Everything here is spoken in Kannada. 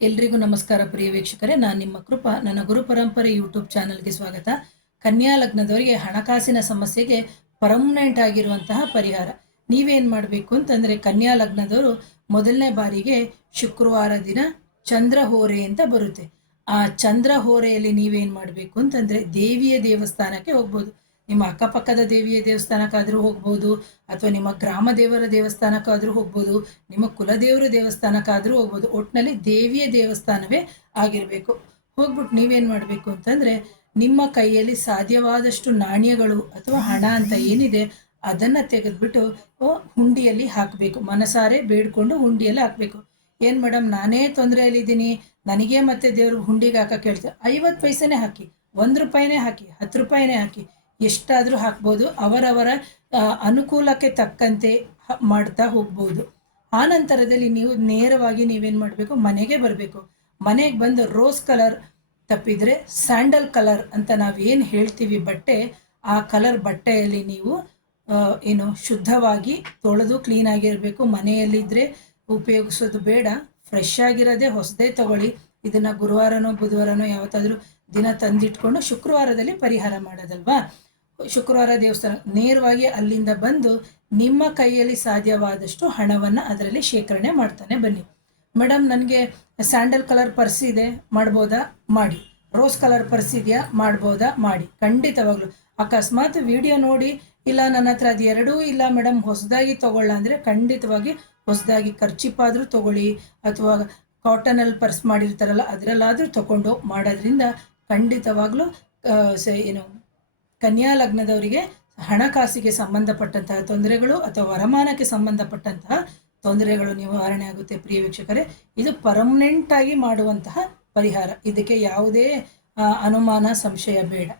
ಎಲ್ರಿಗೂ ನಮಸ್ಕಾರ ಪ್ರಿಯ ವೀಕ್ಷಕರೇ. ನಾನು ನಿಮ್ಮ ಕೃಪಾ. ನನ್ನ ಗುರು ಪರಂಪರೆ ಯೂಟ್ಯೂಬ್ ಚಾನಲ್ಗೆ ಸ್ವಾಗತ. ಕನ್ಯಾ ಲಗ್ನದವರಿಗೆ ಹಣಕಾಸಿನ ಸಮಸ್ಯೆಗೆ ಪರ್ಮನೆಂಟ್ ಆಗಿರುವಂತಹ ಪರಿಹಾರ. ನೀವೇನು ಮಾಡಬೇಕು ಅಂತಂದರೆ ಕನ್ಯಾ ಲಗ್ನದವರು ಮೊದಲನೇ ಬಾರಿಗೆ ಶುಕ್ರವಾರ ದಿನ ಚಂದ್ರ ಹೋರೆ ಅಂತ ಬರುತ್ತೆ. ಆ ಚಂದ್ರ ಹೋರೆಯಲ್ಲಿ ನೀವೇನು ಮಾಡಬೇಕು ಅಂತಂದರೆ ದೇವಿಯ ದೇವಸ್ಥಾನಕ್ಕೆ ಹೋಗ್ಬೋದು. ನಿಮ್ಮ ಅಕ್ಕಪಕ್ಕದ ದೇವಿಯ ದೇವಸ್ಥಾನಕ್ಕಾದರೂ ಹೋಗ್ಬೋದು, ಅಥವಾ ನಿಮ್ಮ ಗ್ರಾಮ ದೇವರ ದೇವಸ್ಥಾನಕ್ಕಾದರೂ ಹೋಗ್ಬೋದು, ನಿಮ್ಮ ಕುಲದೇವರ ದೇವಸ್ಥಾನಕ್ಕಾದರೂ ಹೋಗ್ಬೋದು ಒಟ್ಟಿನಲ್ಲಿ ದೇವಿಯ ದೇವಸ್ಥಾನವೇ ಆಗಿರಬೇಕು. ಹೋಗ್ಬಿಟ್ಟು ನೀವೇನು ಮಾಡಬೇಕು ಅಂತಂದರೆ, ನಿಮ್ಮ ಕೈಯಲ್ಲಿ ಸಾಧ್ಯವಾದಷ್ಟು ನಾಣ್ಯಗಳು ಅಥವಾ ಹಣ ಅಂತ ಏನಿದೆ, ಅದನ್ನು ತೆಗೆದುಬಿಟ್ಟು ಹುಂಡಿಯಲ್ಲಿ ಹಾಕಬೇಕು. ಮನಸಾರೆ ಬೇಡ್ಕೊಂಡು ಹುಂಡಿಯಲ್ಲಿ ಹಾಕಬೇಕು. ಏನು ಮೇಡಮ್ ನಾನೇ ತೊಂದರೆಯಲ್ಲಿದ್ದೀನಿ, ನನಗೆ ಮತ್ತೆ ದೇವ್ರಿಗೆ ಹುಂಡಿಗೆ ಹಾಕಕ್ಕೆ ಹೇಳ್ತಾರೆ ಐವತ್ತು ಪೈಸೆನೇ ಹಾಕಿ, ಒಂದು ರೂಪಾಯಿನೇ ಹಾಕಿ, ಹತ್ತು ರೂಪಾಯಿನೇ ಹಾಕಿ ಎಷ್ಟಾದರೂ ಹಾಕ್ಬೋದು, ಅವರವರ ಅನುಕೂಲಕ್ಕೆ ತಕ್ಕಂತೆ ಮಾಡ್ತಾ ಹೋಗ್ಬೋದು. ಆ ನಂತರದಲ್ಲಿ ನೀವು ನೇರವಾಗಿ ನೀವೇನು ಮಾಡಬೇಕು? ಮನೆಗೆ ಬರಬೇಕು. ಮನೆಗೆ ಬಂದು ರೋಸ್ ಕಲರ್ ತಪ್ಪಿದರೆ ಸ್ಯಾಂಡಲ್ ಕಲರ್ ಅಂತ ನಾವೇನು ಹೇಳ್ತೀವಿ ಬಟ್ಟೆ, ಆ ಕಲರ್ ಬಟ್ಟೆಯಲ್ಲಿ ನೀವು ಏನು ಶುದ್ಧವಾಗಿ ತೊಳೆದು ಕ್ಲೀನಾಗಿರಬೇಕು ಮನೆಯಲ್ಲಿದ್ದರೆ ಉಪಯೋಗಿಸೋದು ಬೇಡ. ಫ್ರೆಶ್ ಆಗಿರೋದೇ ಹೊಸದೇ ತಗೊಳ್ಳಿ. ಇದನ್ನು ಗುರುವಾರನೋ, ಬುಧವಾರನೋ ಯಾವತ್ತಾದರೂ ದಿನ ತಂದಿಟ್ಕೊಂಡು ಶುಕ್ರವಾರದಲ್ಲಿ ಪರಿಹಾರ ಮಾಡೋದಲ್ವಾ? ಶುಕ್ರವಾರ ದೇವಸ್ಥಾನ ನೇರವಾಗಿ ಅಲ್ಲಿಂದ ಬಂದು ನಿಮ್ಮ ಕೈಯಲ್ಲಿ ಸಾಧ್ಯವಾದಷ್ಟು ಹಣವನ್ನು ಅದರಲ್ಲಿ ಶೇಖರಣೆ ಮಾಡ್ತಾನೆ ಬನ್ನಿ. ಮೇಡಮ್ ನನಗೆ ಸ್ಯಾಂಡಲ್ ಕಲರ್ ಪರ್ಸ್ ಇದೆ, ಮಾಡ್ಬೋದಾ? ಮಾಡಿ. ರೋಸ್ ಕಲರ್ ಪರ್ಸ್ ಇದೆಯಾ? ಮಾಡ್ಬೋದಾ? ಮಾಡಿ. ಖಂಡಿತವಾಗ್ಲು. ಅಕಸ್ಮಾತ್ ವಿಡಿಯೋ ನೋಡಿ, ಇಲ್ಲ ನನ್ನ ಹತ್ರ ಅದು ಎರಡೂ ಇಲ್ಲ ಮೇಡಮ್ ಹೊಸದಾಗಿ ತಗೊಳ್ಳ ಅಂದರೆ ಖಂಡಿತವಾಗಿ ಹೊಸದಾಗಿ ಖರ್ಚಿಪಾದರೂ ತಗೊಳ್ಳಿ. ಅಥವಾ ಕಾಟನಲ್ಲಿ ಪರ್ಸ್ ಮಾಡಿರ್ತಾರಲ್ಲ, ಅದರಲ್ಲಾದರೂ ತಗೊಂಡು ಮಾಡೋದ್ರಿಂದ ಖಂಡಿತವಾಗ್ಲೂ ಏನು ಕನ್ಯಾ ಲಗ್ನದವರಿಗೆ ಹಣಕಾಸಿಗೆ ಸಂಬಂಧಪಟ್ಟಂತಹ ತೊಂದರೆಗಳು ಅಥವಾ ವರಮಾನಕ್ಕೆ ಸಂಬಂಧಪಟ್ಟಂತಹ ತೊಂದರೆಗಳು ನಿವಾರಣೆ ಆಗುತ್ತೆ ಪ್ರಿಯ ವೀಕ್ಷಕರೇ. ಇದು ಪರ್ಮನೆಂಟ್ ಆಗಿ ಮಾಡುವಂತಹ ಪರಿಹಾರ. ಇದಕ್ಕೆ ಯಾವುದೇ ಅನುಮಾನ, ಸಂಶಯ ಬೇಡ.